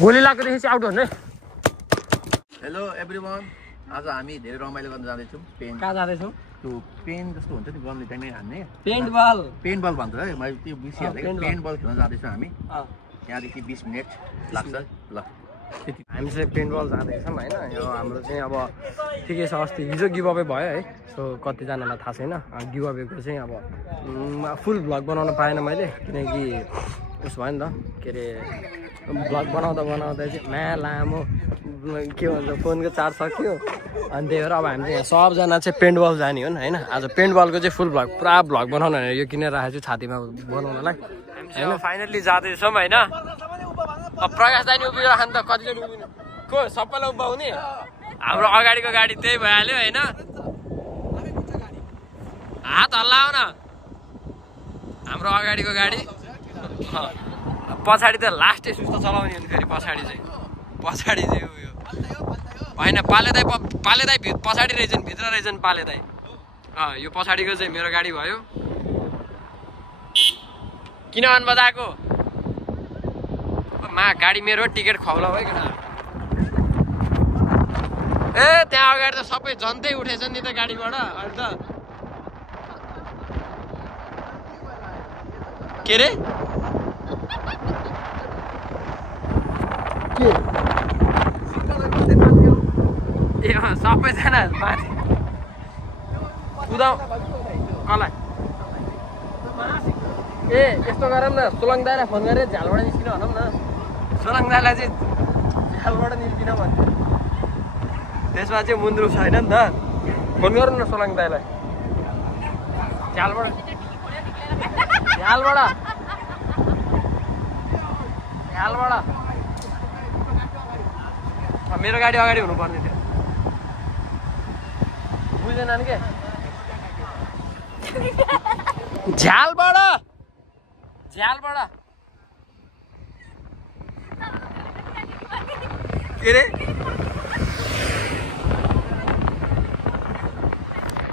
गोली लागेदेखि चाहिँ आउट हुने। हेलो एभ्रीवन, आज हामी धेरै रमाइलो गर्न जाँदैछौँ। कहाँ जाँदैछौँ? त्यो पेन जस्तो हुन्छ नि, गनले त्यहाँ हान्ने पेन बल भन्छ है, मैले त्यो बिर्सिहालेँ। पेन बल खेल्न जाँदैछौँ हामी। यहाँदेखि 20 मिनट लाग्छ। ल हामी चाहिँ पेन्ट बल जाँदैछौँ होइन। यो हाम्रो चाहिँ अब ठिकै छ। अस्ति हिजो गिभअवे भयो है, सो कतिजनालाई थाहा छैन। गिभअवेको चाहिँ अब फुल भ्लग बनाउन पाएन मैले, किनकि उस भयो नि त, के अरे भ्लग बनाउँदा चाहिँ लामो के भन्छ फोनको चार्ज सक्यो। अनि त्यही भएर अब हामी चाहिँ यहाँ सबजना चाहिँ पेन्ट बल जाने हो नि होइन। आज पेन्ट बलको चाहिँ फुल भ्लग पुरा भ्लग बनाउनु भनेर यो किनेर राखेको छु छातीमा बनाउनलाई। होइन फाइनल्ली जाँदैछौँ होइन। अब प्रकाश दाइ उभिएर खानु त कतिले उभिनु को सबैलाई उभा हुने। हाम्रो अगाडिको गाडी त्यही भइहाल्यो होइन। हात हल्लाउ न हाम्रो अगाडिको गाडी। पछाडि त लास्टै सुस्त चलाउने हो नि फेरि। पछाडि चाहिँ उयो होइन। पाले दाइ पछाडि रहेछन्, भित्र रहेछन् पाले दाइ। यो पछाडिको चाहिँ मेरो गाडी भयो। किन अन बजाएको मा गाडी मेरो टिकट खुवाउला है केटा। ए त्यहाँ अगाडि त सबै जनतै उठेछ नि त गाडीबाट। अहिले त के रे ए सबैजना माथि कुदाउ कसलाई। ए यस्तो गरौँ न, सोलङ दाइलाई फोन गरेर झ्यालबाट निस्किन भनौँ न। सोलङ दाइलाई चाहिँ झ्यालबाट निस्किन भन्छ, त्यसमा चाहिँ मुन्द्रो छैन नि त। फोन गरौँ न सोलङ दाइलाई झ्यालबाट। मेरो गाडी अगाडि हुनुपर्ने थियो, बुझेन नि के। झ्यालबाट के रे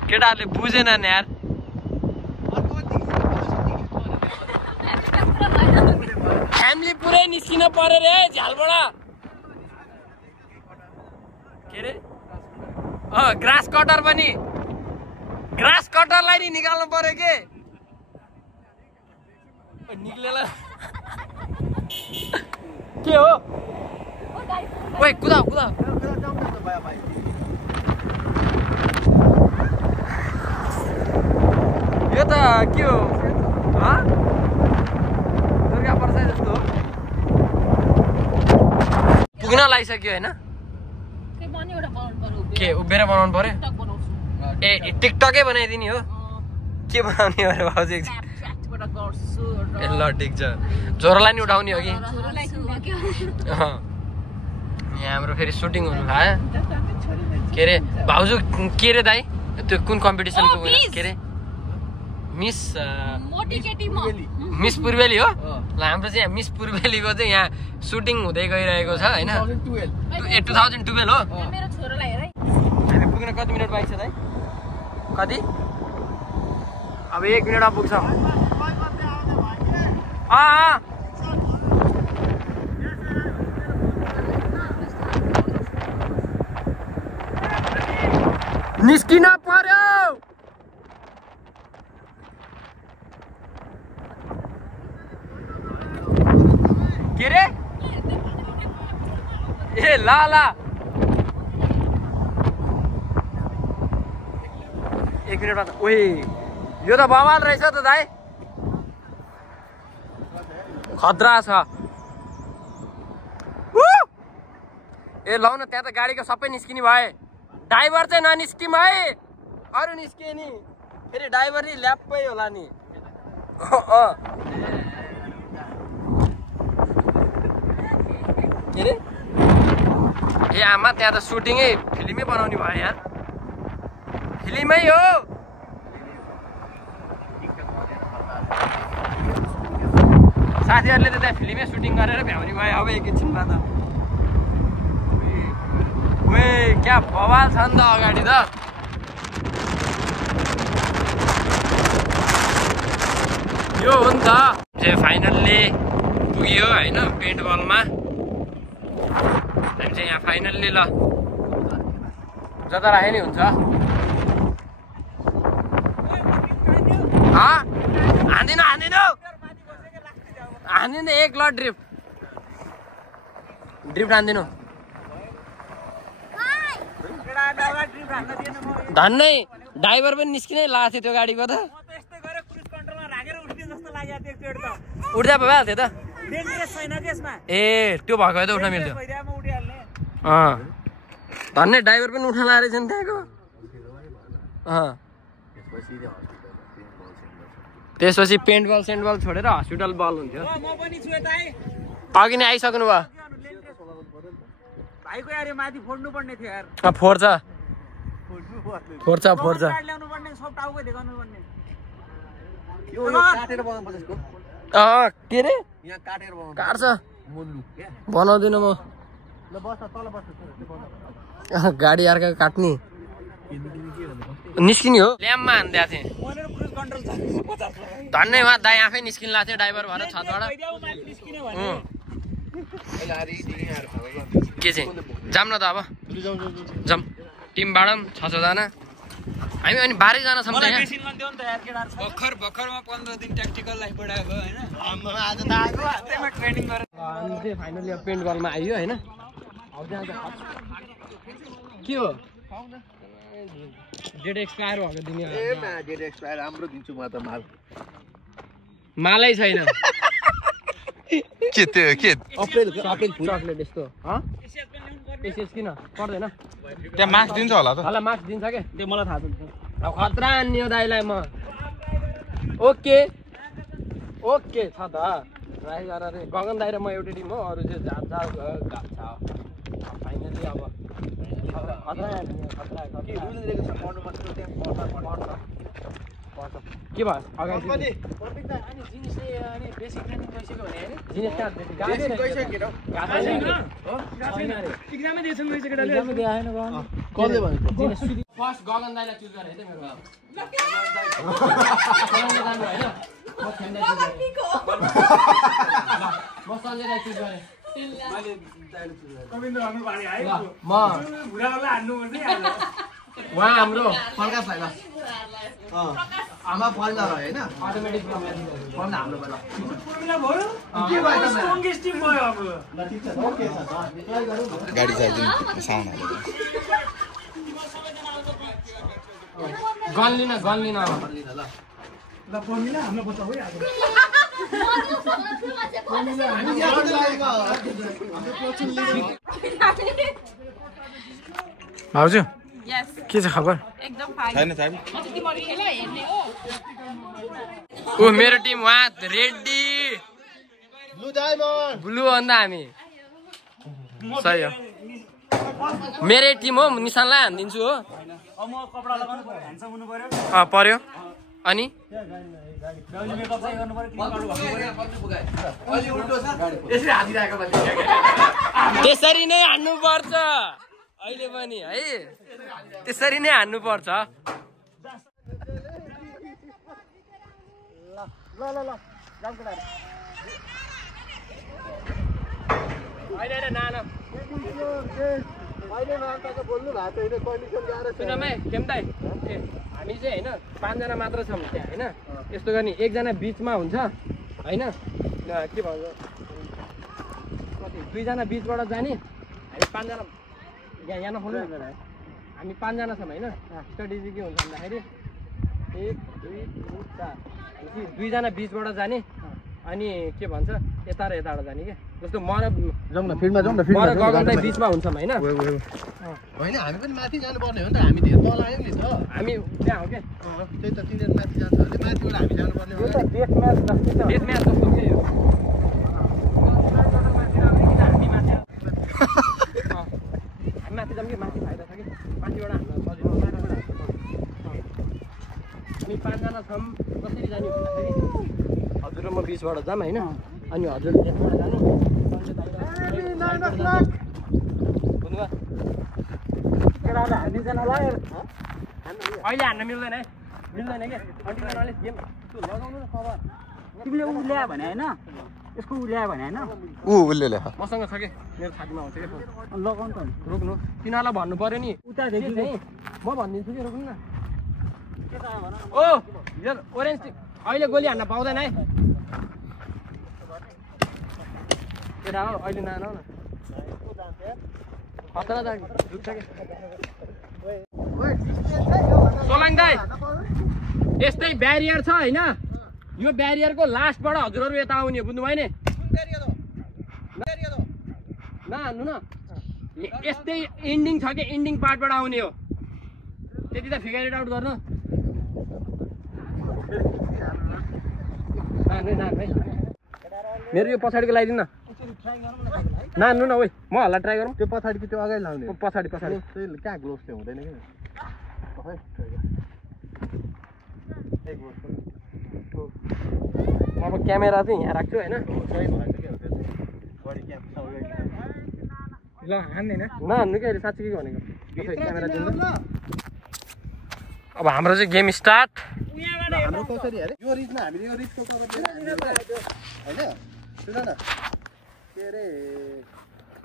केटाहरूले बुझेन नि यार। फ्यामिली पुरै निस्किन पर्यो रे झ्यालबाट। के रे ग्रास कटर पनि, ग्रास कटरलाई नि निकाल्नु पर्यो के निक्लेला के हो। ओइ कुदा यो त के हो दुर्गा प्रसाद जस्तो हो। पुग्न लागिसक्यो होइन। के उभिएर बनाउनु पर्यो? ए टिकटकै बनाइदिने हो। के बनाउने हो भाउजू? ए ल ठिक छ। छोरालाई नि उठाउने हो कि? यहाँ हाम्रो फेरि सुटिङ हुनु भयो। के अरे भाउजू के अरे दाइ त्यो कुन कम्पिटिसनको के अरे मिस पूर्वेली हो? ल हाम्रो चाहिँ यहाँ मिस पूर्वेलीको चाहिँ यहाँ सुटिङ हुँदै गइरहेको छ होइन। 2012 हो। हामी पुग्न कति मिनट बाँकी छ दाइ? कति? अब 1 मिनटमा पुग्छ। निस्किन पर्यो। के रे ए ला 1 मिनट बाद। ओए यो त बवाल रहेछ त दाइ, खतरा छ। ए लौ न त्यहाँ त गाडीको सबै निस्किने भए, ड्राइभर चाहिँ ननिस्किम है। अरू निस्किए नि फेरि ड्राइभर नि ल्याप्पै होला नि। के रे ए आमा त्यहाँ त सुटिङै फिल्मै बनाउने भयो यार। फिल्मै हो। साथीहरूले त त्यहाँ फिल्मै सुटिङ गरेर भ्याउने भयो। अब एकैछिनमा त क्या बवाल छ नि त अगाडि त। यो हो नि त। फाइनल्ली पुग्यो होइन पेन्ट बलमा। हामी चाहिँ यहाँ फाइनल्ली ल जता राखे नि हुन्छ हान्दिनु हान्दिनु हान्दिनु एक ल ड्रिफ्ट हान्दिनु धन्नै ड्राइभर पनि निस्किनै लागेको थियो त्यो गाडीको त उठ्दा भइहाल्थ्यो त ए त्यो भएको त उठ्न मिल्थ्यो धन्नै ड्राइभर पनि उठ्न लागेको रहेछ नि त्यहाँको त्यसपछि पेन्ट बल सेन्ट बल छोडेर हस्पिटल बल हुन्थ्यो अघि नै आइसक्नु भयो फोर्छ के रे काट्छ बनाउँदिनँ म गाडी अर्का काट्ने निस्किने हो ल्याम्पमा हानिदिएको थिएँ धन्यवाद दाइ आफै निस्किनु लाग्थ्यो ड्राइभर भएर छतबाट के चाहिँ जाम न त अब जाम टिमबाट पनि 6 जना हामी अनि 12 जना छौँ त्यहाँ भर्खरमा 15 दिन ट्याक्टिकल लाइफ बढाएको हैन आज त आएको हातैमा ट्रेनिङ गरेर अनि चाहिँ फाइनली अब पेन्ट बलमा आइयो हैन अब त्यहाँ के हो डेट एक्सपायर भएको दिने ए मा डेट एक्सपायर राम्रो दिन्छु म त माल मालै छैन के त्यो के अप्रिल चकलेट यस्तो एसएस किन पर्दैन त्यहाँ मार्क्स दिन्छ होला त होला मार्क्स दिन्छ के त्यो मलाई थाहा छ अब खतरा अन्य दाइलाई म ओके छ त राइ गरेर गगन दाइ र म एउटै टिम हो अरू चाहिँ फाइनली अब के भयो अगाडि फर्स्ट गगन दाइलाई चुज गरेँ है मेरो म सञ्जयलाई चुज गरेँ उहाँ हाम्रो प्रकाशलाई ल आमा पर्दा भयो हैन अटोमेटिक पर्दा हाम्रो भयो के भयो स्ट्रङगेस्ट टिम भयो अब ल ठीक छ ओके छ गाडी चाहिदिनु साउन्ड गन लिन ल ल पर्मिला हाम्रो बच्चा हो आज भाउजू के छ खबर एकदम फाइन छैन तिमीहरु खेल हेर्ने हो ओ मेरो टिम वहाँ रेडी ब्लू डायमन्ड ब्लू भन्दा हामी सही हो मेरै टिम हो निशानलाई हानिदिन्छु हो म कपडा लगाउनु पर्यो ह्यान्डसम हुनु पर्यो पर्यो अनि गाडी मेकअप चाहिँ गर्नु पर्यो क्लिन गर्नु पर्यो अलि उल्टो छ यसरी हातिरहेको मान्छे त्यसरी नै हान्नु पर्छ अहिले पनि है त्यसरी नै हान्नु पर्छ ल जामकोटाहरु होइन नाना अहिले नामताको बोल्नु भएको हैन कन्डिसन गाह्रो छ सुनमै खेम्दाइ ए हामी चाहिँ हैन 5 जना मात्र छौँ त्यहाँ हैन यस्तो गर्ने एकजना बीचमा हुन्छ हैन के भन्छ कति 2 जना बीचबाट जाने हामी 5 जना यहाँ नखोल्नु हामी 5 जना छौँ हैन स्ट्र्याटेजी के हुन्छ भन्दाखेरि 1 2 3 4 2 जना बीचबाट जाने अनि के भन्छ यता र यताबाट जाने के जस्तो म र जाउँ न फिल्डमा जाउँ न फिल्डमा गगन दाइ बीचमा हुन्छौँ हैन होइन हामी पनि माथि जानुपर्ने हो नि त हामी धेरै तल आयौँ नि त हामी त्यहाँ हो के त्यही त तिनीहरू माथि जान्छ भने माथिबाट हामी जानुपर्ने हो डेट म्याच जस्तो के हो हामी माथि जाऊँ कि माथि फाइदा छ कि माथिबाट हामीलाई सजिलो हामी 5 जना छौँ कसरी जाने भन्दाखेरि हजुर र म बीचबाट जाऊँ हैन अनि हजुर लेफ्टबाट जानु अहिले हान्न मिल्दैन है मिल्दैन क्या कन्टिन्युअली गेम लगाउनु न कभर तिमीले उ ल्या भने हैन यसको ल्यायो भने हैन उसले ल्यायो मसँग छ के मेरो छातीमा आउँछ के फोन लगाउनु त रोक्नु तिनीहरूलाई भन्नु पर्यो नि उता देखि म भनिदिन्छु कि रोक्नु न ओ यार ओरेन्ज अहिले गोली हान्न पाउँदैन है केटा हो अहिले नआउ न खतरा दाइ दुख्छ के सोलाङ दाइ यस्तै ब्यारियर छ हैन यो ब्यारियरको लास्टबाट हजुरहरू यता आउने बुझ्नु भयो नि नहान्नु न यस्तै एन्डिङ छ कि एन्डिङ पार्टबाट आउने हो त्यति त फिगर इट आउट गर्नु मेरो यो पछाडिको लगाइदिनु न नान्नु न ओइ म हल्ला ट्राई गरौँ त्यो पछाडि कि त्यो अगाडि लाउने पछाडि पछाडि कहाँ ग्लोभ्स त्यो हुँदैन कि अब क्यामेरा चाहिँ यहाँ राख्छु होइन ल हान्दैन नहान्नु कि अहिले साँच्चै के भनेको क्यामेरा दिनु अब हाम्रो चाहिँ गेम स्टार्ट हाम्रो कसरी अरे यो रिचमा हामीले यो रिचको कभर हैन सुन न के अरे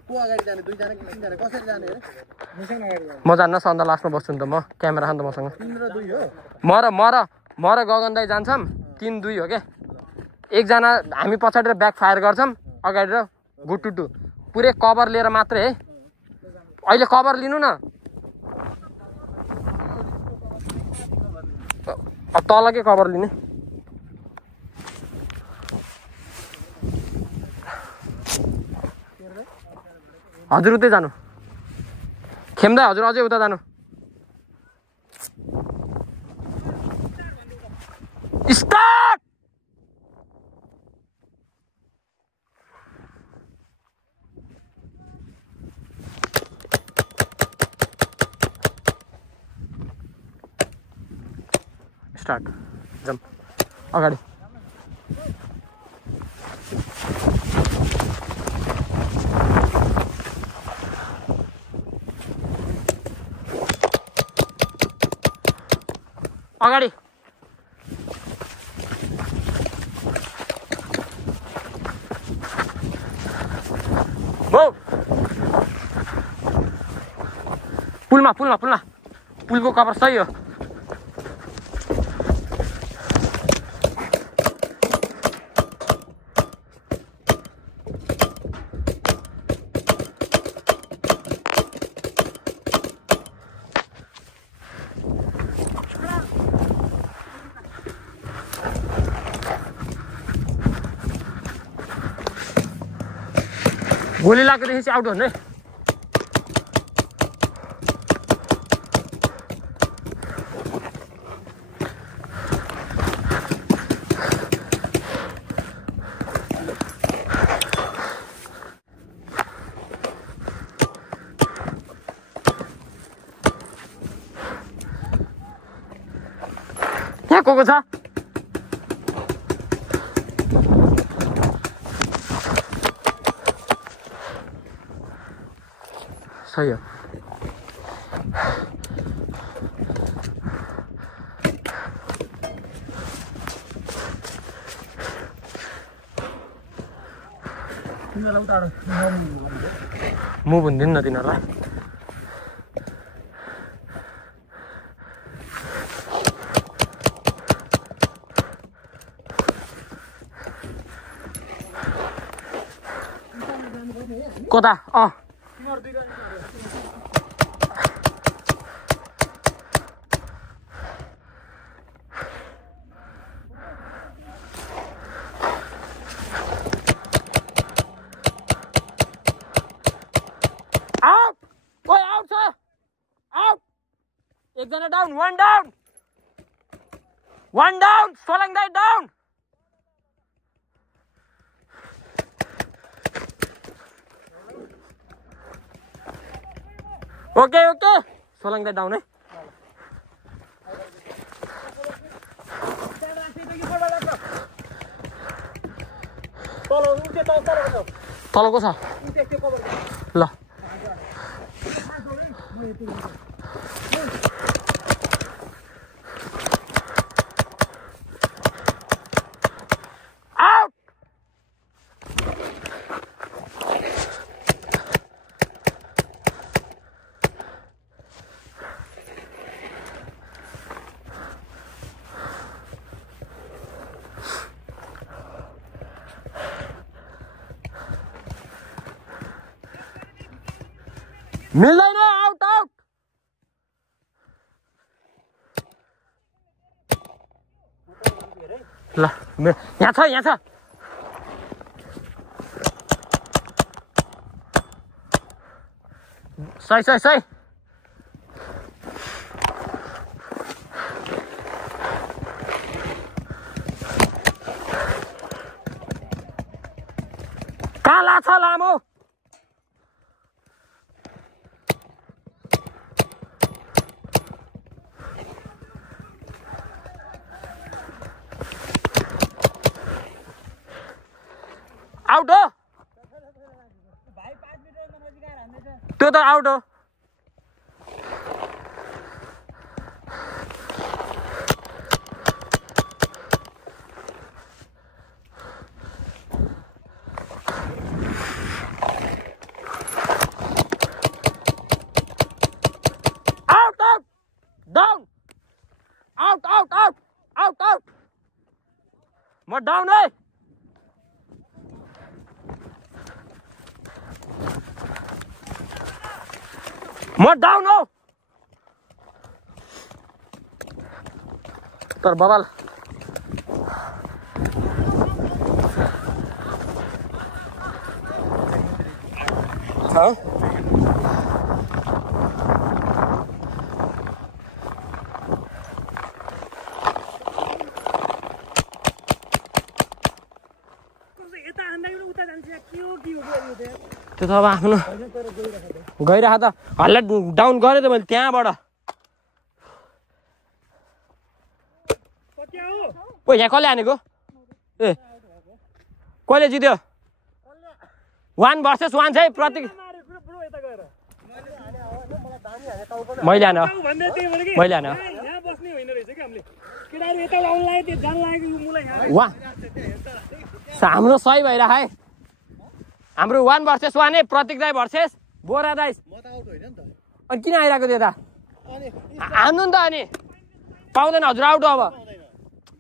को अगाडि जाने दुईजना कि तीनजना कसरी जाने अरे म जान्न सन्त लास्टमा बस्छु नि त म क्यामेरा खान त मसँग 3 र 2 हो म र गगन दाइ जान्छौँ 3-2 हो क्या एकजना हामी पछाडि र ब्याक फायर गर्छौँ अगाडि र गुटुटु पुरै कभर लिएर मात्रै है अहिले कभर लिनु न अब तलकै कभर लिने हजुर उतै जानु खेम्दा हजुर अझै उता जानु स्टार्ट स्टार्ट जम्प अगाडि अगाडि पुलमा पुलको कभर सही हो गोली लागेदेखि चाहिँ आउट हुनु है यहाँ को छ सही हो मुभ हुँदैन न तिनीहरूलाई कता एकजना डाउन one down सोलङ दाइ डाउन ओके सोलङ दाइ डाउन है तलको छ ल मिल्दैन आउट आउट ल यहाँ छ सही कहाँ लाग्छ लामो आउट हो त्यो त आउट हो आउट म डाउन है म डाउन हो तर बबाल त्यो त अब आफ्नो गइरह त हल्ला डाउन गरेँ त मैले त्यहाँबाट ओ यहाँ कसले हानेको ए कसले जित्यो 1 भर्सेस 1 चाहिँ प्रतीक मैले हाने हाम्रो सही भइरह है हाम्रो 1 भर्सेस 1 है प्रतीक दाइ भर्सेस बोरा दाइ अनि किन आइरहेको त्यो त हान्नु नि त अनि पाउँदैन हजुर आउट अब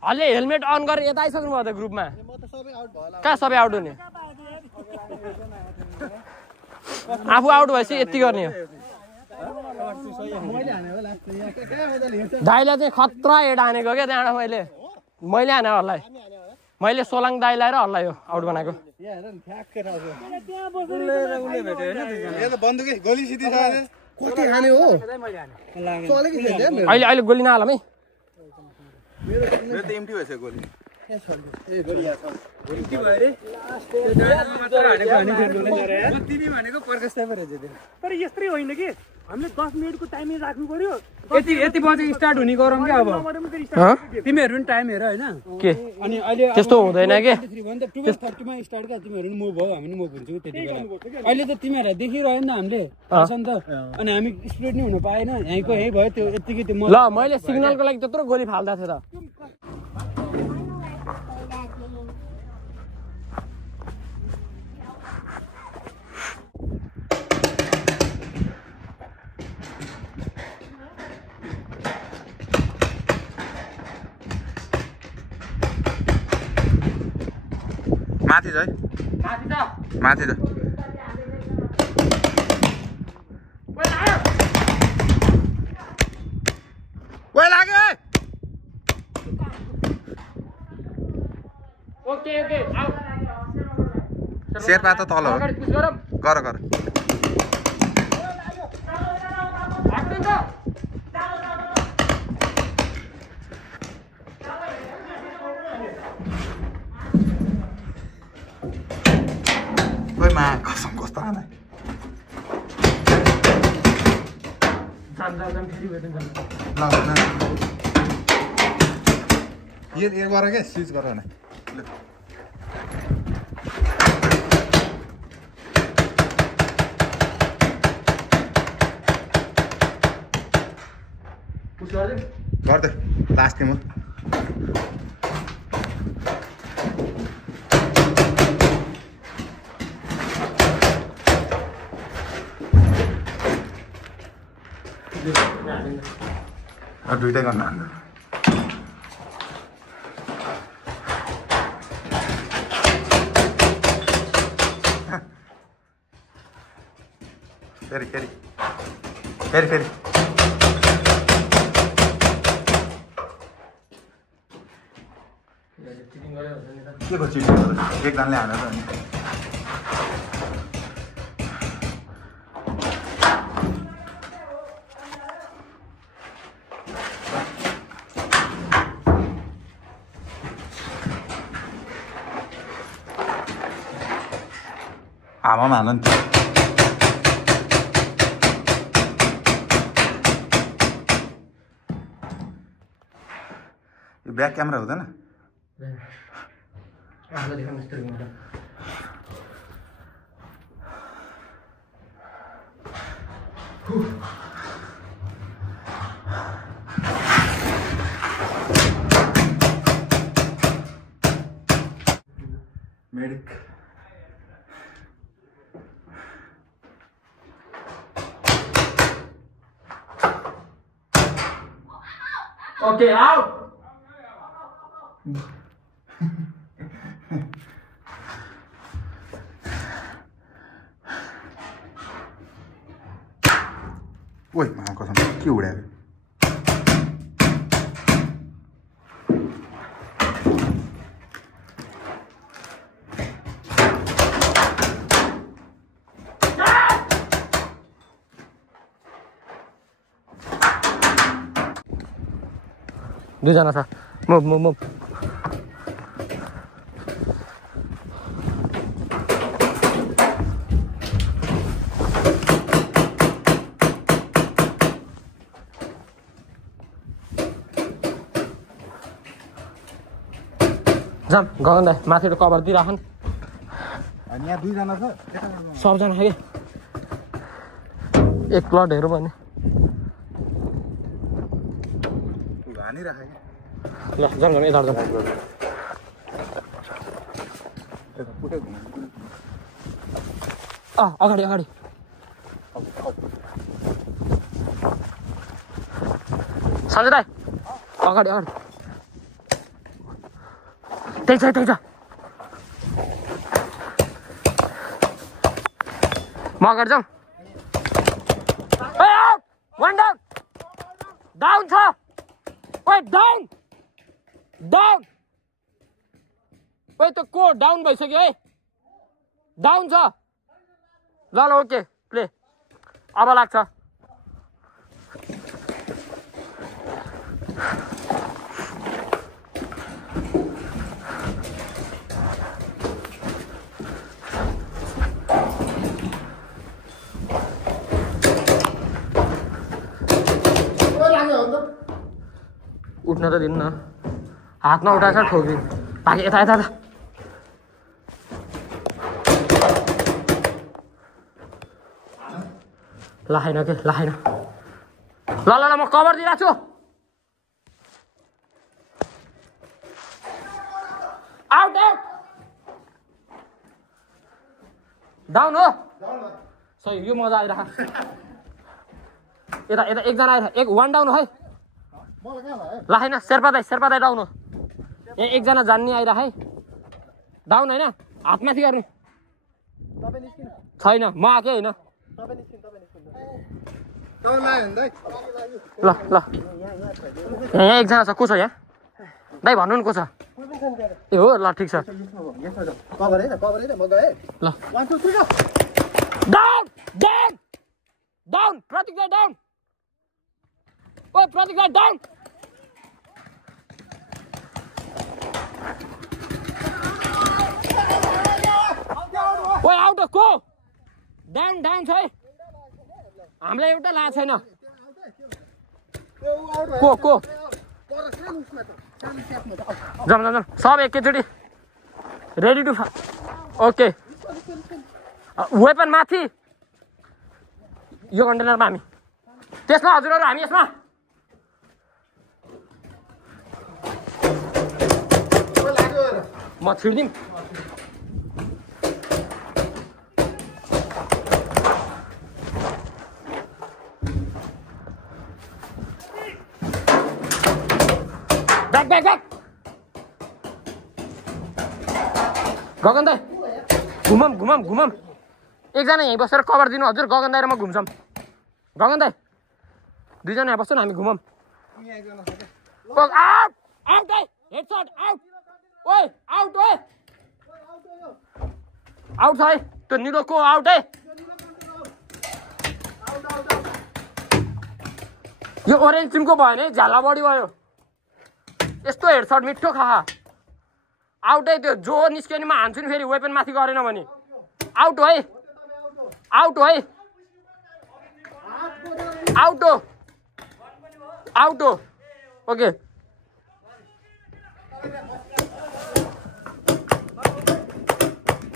हल्ले हेलमेट अन गरेर यता आइसक्नु भयो त ग्रुपमा कहाँ सबै आउट हुने आफू आउट भएपछि यति गर्ने हो दाइलाई चाहिँ खतरा हेड हानेको क्या त्यहाँबाट मैले हाने हल्लाई मैले सोलाङ दाइलाई र हल्लाई हो आउट बनाएको अहिले गोली नहालौँ है तर यस्तै होइन कि हामीले 10 मिनेटको टाइमिङ राख्नु पर्यो यति बजे स्टार्ट हुने गरौँ क्या अब तिमीहरू पनि टाइम हेर होइन के अनि अहिले त्यस्तो हुँदैन के 12:30 मा स्टार्ट गा तिमीहरू पनि मुभ भयो हामी पनि मुभ हुन्छौँ त्यति बेला अहिले त तिमीहरूलाई देखिरह्यो नि त हामीले नि त अनि हामी स्पिड नै हुन पाएन यहीँको यही भयो त्यो यतिकै त्यो ल मैले सिग्नलको लागि त्यत्रो गोली फाल्दा थिएँ त माथि छ है माथि छ ओइ लाग्यो ओके ओके आउट शेर्पा त तल हो गर मा कसम कस्तो आना ये बार क्या स्विच गर न गर्दै लास्ट गेम हो दुईटै गर्न हान्नु फेरि फेरि फेरि के को चिटिङ गर्छ एकजनाले हानेर अनि आमामा हाल्नु नि यो ब्याक क्यामेरा हुँदैन मेडिक Okay, out. ओइ मा कसम के उड्यायो दुईजना छ मुभ मुभ मुभ जाम गगन दाइ माथिबाट कभर दिइराखन् अनि यहाँ दुईजना छ सबजना के एक प्लट हेरौँ भने हानिराखे ल जाम जाम यता जाम अगाडि अगाडि सञ्जय दाइ अगाडि अगाडि त्यही छ त्यही छ म अगाडि जाउँ वान डाउन डाउन छ ओइ डाउन डाउन ओइ त्यो को डाउन भइसक्यो है डाउन छ ल ल ओके प्ले अब लाग्छ उठ्न त दिन्न हात नउठाएछ ठोकी भागे यता यता लाएन के लाएन ल ल ल म कभर दिइरहेको छु आउट आउट डाउन हो सही यो मजा आइरह यता यता एकजना आइरह एक वान डाउन है लाइन शेर्पा दाइ डाउन हो यहाँ एकजना जान्ने आइरह है डाउन होइन हातमाथि गर्ने छैन म आएकै होइन ल ल यहाँ एकजना छ को छ यहाँ दाइ भन्नु नि को छ ए हो ल ठिक छ ल डाउन डाउन डाउन प्रतीक दाइ डाउन ओ प्रतीक दाइ डाउन ओइ आउट को डाउन डाउन छ है हामीलाई एउटा लाग छैन को जाम जाम जाम सब एकैचोटि रेडी टु ओके वेपन माथि यो कन्टेनरमा हामी त्यसमा हजुरहरू हामी यसमा म छिर्दिम ब्याक गगन दाइ घुमम एकजना यहीँ बसेर कभर दिनु हजुर गगन दाइ र म घुम्छौँ गगन दाइ दुईजना यहाँ बस्छ न हामी घुमौँ यहाँ एकजना छ क्या आउट आउट है हेडसट आउट ओए आउट ओए आउट छ है त्यो निलोको आउट है यो ओरेन्ज टिमको भयो भने झाला बढी भयो यस्तो हेडसट मिठो खा आउट है त्यो जो निस्क्यो नि म हान्छु नि फेरि वेपन माथि गरेन भने आउट हो है आउट हो है आउट हो आउट हो ओके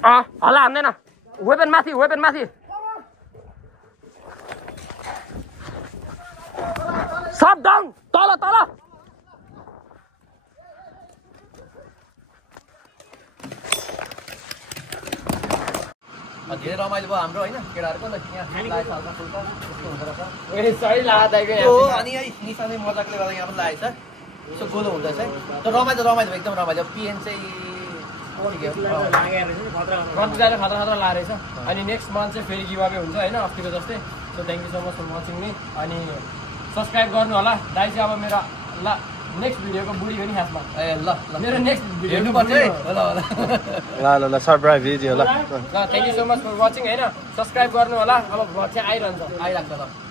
हल्ला हान्दैन वेपन माथि सब डाउन तल धेरै रमाइलो भयो हाम्रो होइन केटाहरूको यहाँ लागेको हल्का फुल्का यस्तो हुँदो रहेछ अनि है निशानै मजाकले गर्दा यहाँ पनि लागेको छ यसो गोलो हुँदैछ है तर रमाइलो एकदम रमाइलो पिएन चाहिँ कतिजना खतरा लागेको रहेछ अनि नेक्स्ट मन्थ चाहिँ फेरि गिभअवे हुन्छ होइन अस्तिको जस्तै so thank you so much for watching नि अनि सब्सक्राइब गर्नु होला दाइ चाहिँ अब मेरो नेक्स्ट भिडियोको बुढी हो नि खासमा ए ल मेरो नेक्स्ट भिडियो हेर्नुपर्छ है ल सरप्राइज भिडियो ल thank you so much for watching होइन सब्सक्राइब गर्नु होला अब भ्लग चाहिँ आइरहन्छ आइराख्छ ल